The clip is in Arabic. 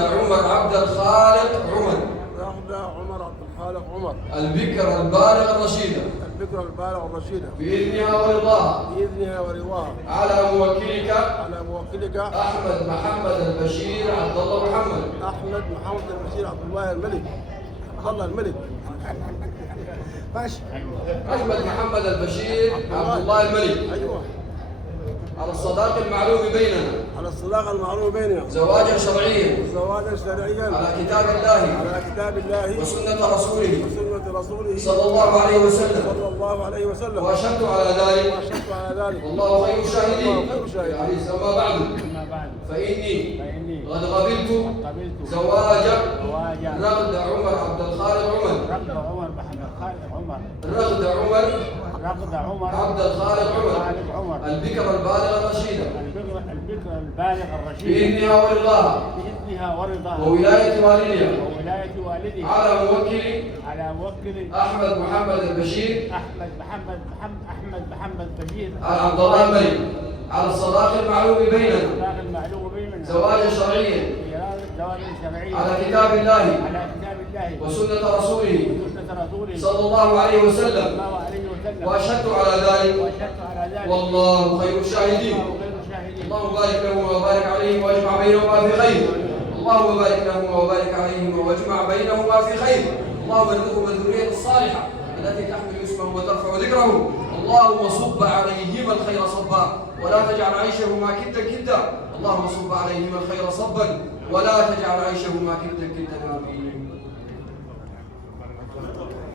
عمر عبد الخالق عمر. رغد عمر عبد الخالق عمر. البكر البالغ الرشيدة. البكر البالغ الرشيدة. بإذنها ورضاها. بإذنها ورضاها. على موكلك. على موكلك. أحمد محمد البشير عبد الله محمد. أحمد محمد البشير عبد الله الملك. عبد الله الملك. ماشي. أحمد محمد البشير عبد الله الملك. أيوه. على الصداق المعلوم بيننا. على الصداقة المعروف بيننا. زواجا شرعيا. زواجا شرعيا. على كتاب الله. على كتاب الله. وسنة رسوله. وسنة رسوله. صلى الله عليه وسلم. صلى الله عليه وسلم. وأشهد على ذلك. وأشهد على ذلك. والله خير الشاهدين. الله خير الشاهدين. يعني أما بعد. فإني قد قبلت زواج رغد عمر عبد الخالق عمر. رغد عمر محمد خالد عمر. رغد عمر عبد الخالق عمر. البكر البالغ الرشيدة. البكر البالغ الرشيدة. بإذنها ورضاها. بإذنها ورضاها. وولاية والدها. وولاية والدها. على موكل أحمد محمد البشير. أحمد محمد بشير. عبد الله الملك. على الصداق المعلوم بيننا. زواجا شرعيا. على كتاب الله. وسنة رسوله. صلى الله عليه وسلم. وأشهد على ذلك. والله خير الشاهدين. اللهم بارك لهما وبارك عليهما واجمع بينهما في خير. اللهم بارك لهما وبارك عليهما واجمع بينهما في خير. اللهم ارزقهما الذرية الصالحة التي تحمل اسمه وترفع ذكره. اللهم صب عليهما الخير صبا ولا تجعل عيشهما كدا كدا. اللهم صب عليهما الخير صبا ولا تجعل عيشهما كدا كدا.